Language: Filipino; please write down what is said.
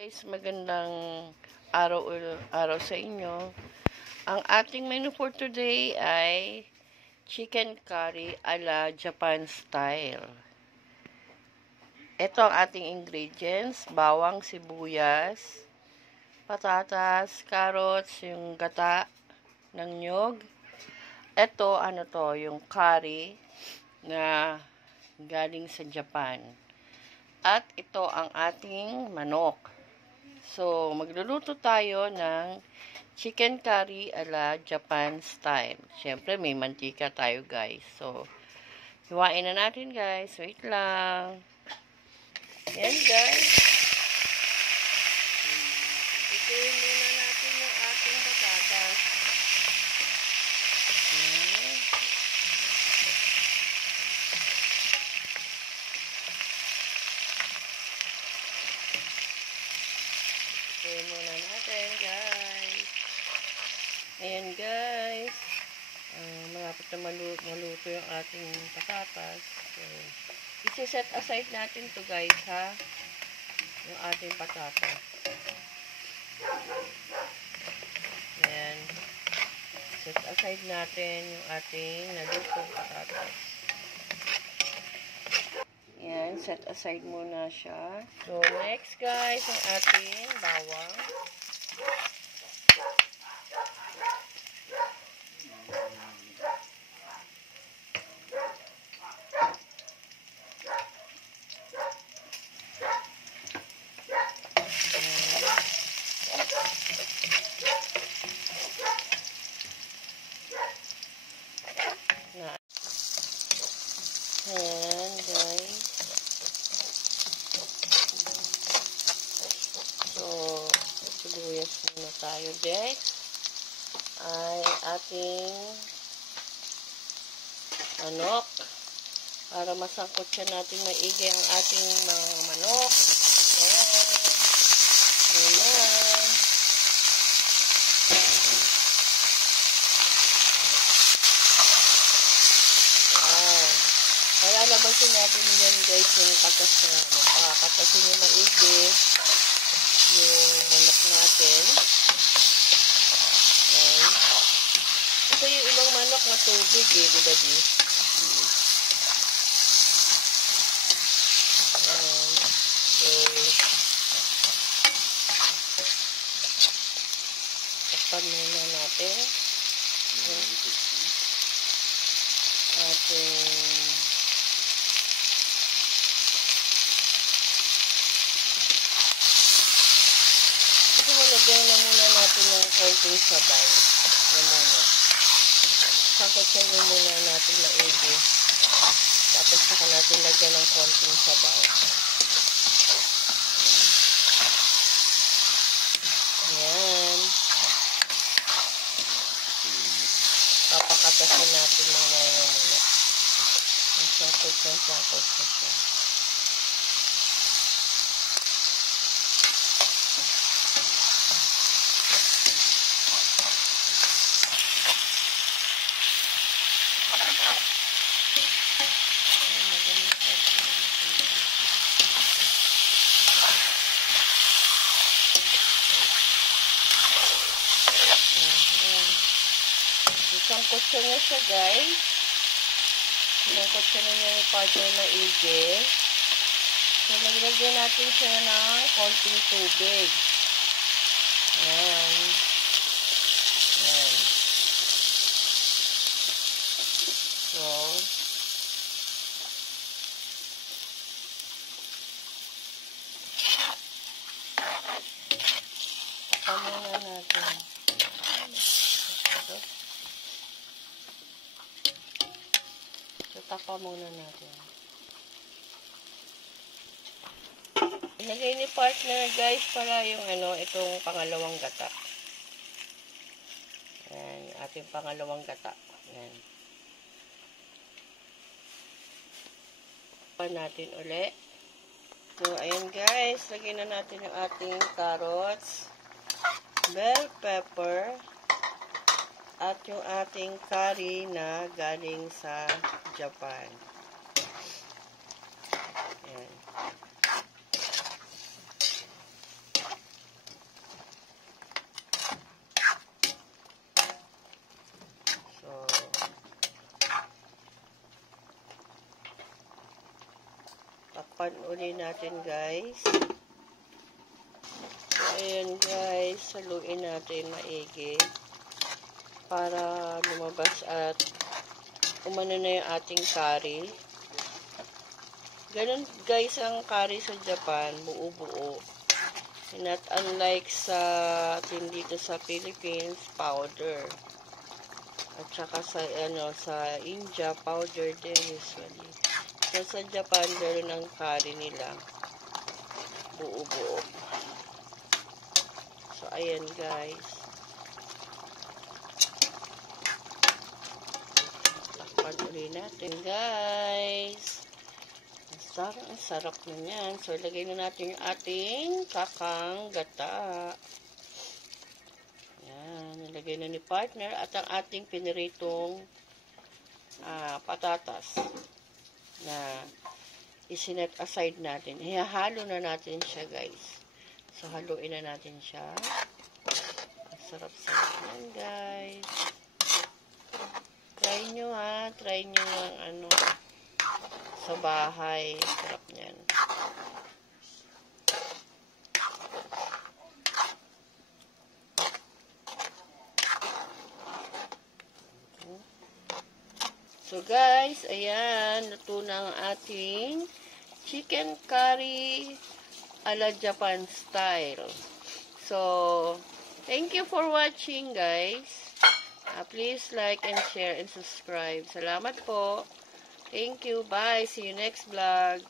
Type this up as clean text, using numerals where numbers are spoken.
Guys, magandang araw sa inyo. Ang ating menu for today ay chicken curry ala Japan style. Ito ang ating ingredients: bawang, sibuyas, patatas, carrots, yung gata ng nyog. Ito, yung curry na galing sa Japan. At ito ang ating manok. So, magluluto tayo ng chicken curry ala Japan style. Siyempre, may mantika tayo, guys. So, hiwain na natin, guys. Wait lang. Yan, guys. Ituin muna natin yung ating patatas. Ituin muna natin, guys. Ayan, guys. Malapit na maluto yung ating patatas. So, isi-set aside natin to, guys, ha? Yung ating patatas. Ayan. Set aside natin yung ating nalutong patatas. Ayan, set aside muna siya. So, next, guys, yung ating bawang. Ayan, guys. So, sibuyas muna tayo. Next ay ating manok. Para masangkot siya natin maigi ang ating mga manok. Ayan. Ayan. Lalabasin natin yan, guys, yung katas na katasin yung maigi yung manok natin. Ayan. Ito yung ibang manok na tubig di ba di? Ayan. So, takpan muna natin ating lagyan na muna natin ng konting sabay. Yan muna. Sangkotsayin muna natin maigi. Tapos saka natin lagyan ng konting sabaw. Yan. Papakatasin natin muna yan muna. Sangkot na siya. Sangkot siya na siya, guys. Sangkot siya na niya yung partner na igi. So, naglagyan natin siya ng konting tubig. Ayan. Ayan. So, muna natin. Tapa muna natin. Ilagay ni partner, guys, para yung itong pangalawang gata. Ayan, ating pangalawang gata. Ayan. Tapa natin uli. So, ayan, guys. Lagyan na natin yung ating carrots, bell pepper, at yung ating curry na galing sa Japan. Ayan. Takpan uli natin, guys. So, ayan, guys. Haluin natin maigi para lumabas at umano na yung ating curry. Ganun, guys, ang curry sa Japan, buo-buo. Not unlike sa atin dito sa Philippines, powder. At saka sa India, powder din usually. So, sa Japan, gano'n ang curry nila. Buo-buo. So, ayan, guys. Takpan ulit natin, guys. Ang sarap na yan. So, lagay na natin yung ating kakang gata. Yan. Nilagay na ni partner. At ang ating piniritong patatas na isinet aside natin. Ihahalo na natin siya, guys. So, haluin na natin siya. Ang sarap-sarap yan, guys. Try nyo, ha. Try nyo ang sa bahay. Sarap niyan. So guys, ayan, luto na ang ating chicken curry ala Japan style. So, thank you for watching, guys. Please like and share and subscribe. Salamat po. Thank you. Bye. See you next vlog.